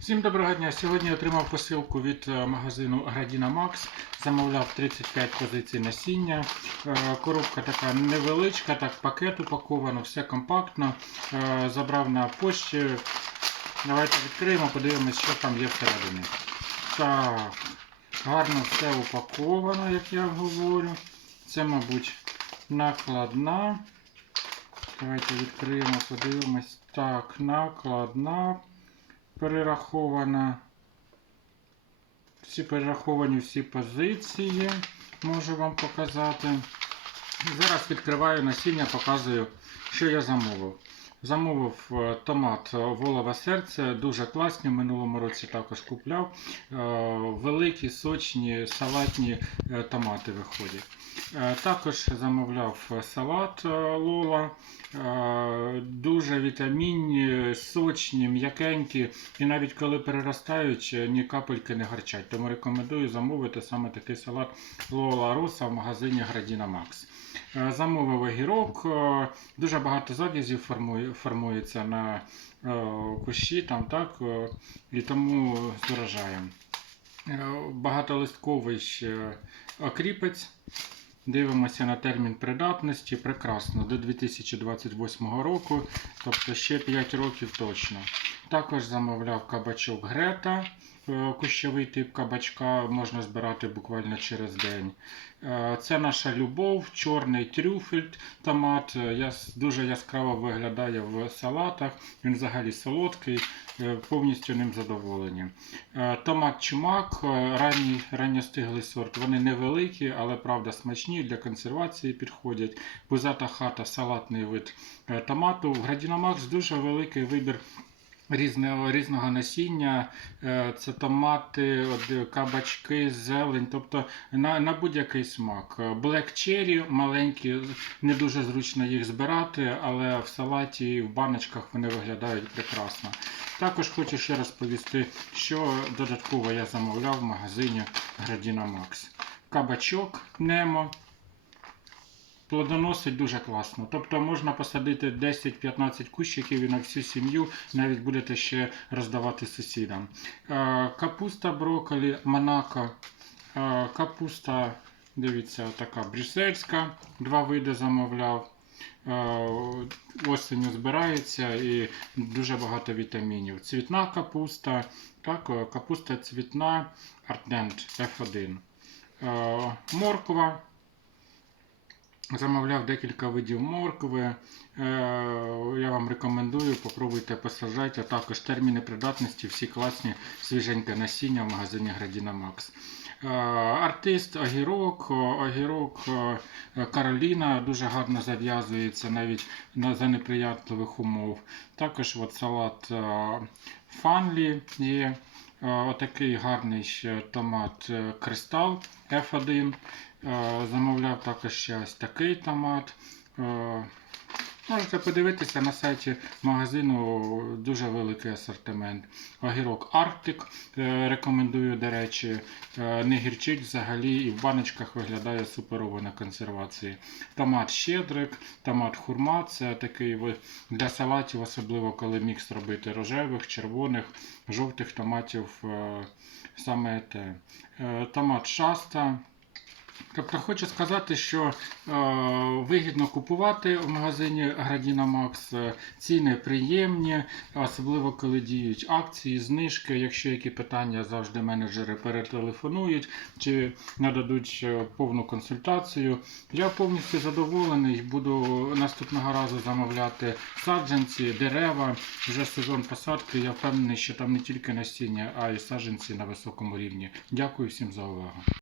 Всім доброго дня. Сьогодні отримав посилку від е, магазину Градіна Макс. Замовляв 35 позицій насіння. Е, Коробка така невеличка, так пакет упаковано, все компактно. Е, Забрав на пошті. Давайте відкриємо, подивимось, що там є всередині. Так, гарно все упаковано, як я говорю. Це, мабуть, накладна. Давайте відкриємо, подивимось. Так, накладна перерахована. Всі перераховані всі позиції. Можу вам показати. Зараз відкриваю насіння, показую, що я замовив. Замовив е, томат волове серце, дуже класні. Минулому році також купляв. Е, Великі, сочні, салатні е, томати виходять. Також замовляв салат Лола. Дуже вітамінні, сочні, м'якенькі. І навіть коли переростають, ні капельки не гарчать. Тому рекомендую замовити саме такий салат Лола Роса в магазині Градіна Макс. Замовив огірок. Дуже багато зав'язів формує, формується на е, кущі, там, так, е, і тому з. Е, Багатолистковий окріпець. Дивимося на термін придатності. Прекрасно, до 2028 року, тобто ще 5 років точно. Також замовляв кабачок Грета, кущовий тип кабачка, можна збирати буквально через день. Е, Це наша любов, чорний трюфель томат. Е, Дуже яскраво виглядає в салатах. Він взагалі солодкий, е, повністю ним задоволені. Е, Томат чумак, е, ранній, ранньостиглий сорт. Вони невеликі, але правда смачні для консервації підходять. Пузата хата салатний вид е, томату. В Градінамакс дуже великий вибір. Різного, різного насіння, Е, це томати, е, кабачки, зелень, тобто на, на будь-який смак. Black cherry маленькі, не дуже зручно їх збирати, але в салаті в баночках вони виглядають прекрасно. Також хочу ще розповісти, що додатково я замовляв в магазині Градіна Макс. Кабачок Немо. Плодоносить дуже класно. Тобто можна посадити 10-15 кущиків і на всю сім'ю навіть будете ще роздавати сусідам. Е, Капуста брокколі, Монако. Е, Капуста, дивіться, така брюссельська. Два види замовляв. Е, Осенню збирається і дуже багато вітамінів. Цвітна капуста, так, капуста цвітна Ardent F1. Е, Морква. Замовляв декілька видів моркви. Е, Я вам рекомендую, попробуйте посаджайте. Також терміни придатності, всі класні свіженьке насіння в магазині Градіна Макс. Е, Артист огірок е, Кароліна дуже гарно зав'язується навіть на, за неприятливих умов. Також от салат е, Фанлі є. Отакий гарний ще томат Кристал F1. Е, Замовляв також ще ось такий томат. Е, Можете подивитися на сайті магазину дуже великий асортимент. Огірок Арктик е, рекомендую, до речі, не гірчить взагалі і в баночках виглядає суперово на консервації. Томат щедрик, томат хурма це такий для салатів, особливо коли мікс робити рожевих, червоних, жовтих томатів саме те. Томат шаста. Тобто хочу сказати, що е, вигідно купувати в магазині Градіна Макс. Ціни приємні, особливо коли діють акції, знижки. Якщо які питання, завжди менеджери перетелефонують чи нададуть е, повну консультацію. Я повністю задоволений. Буду наступного разу замовляти саджанці, дерева. Вже сезон посадки. Я впевнений, що там не тільки насіння, а й саджанці на високому рівні. Дякую всім за увагу.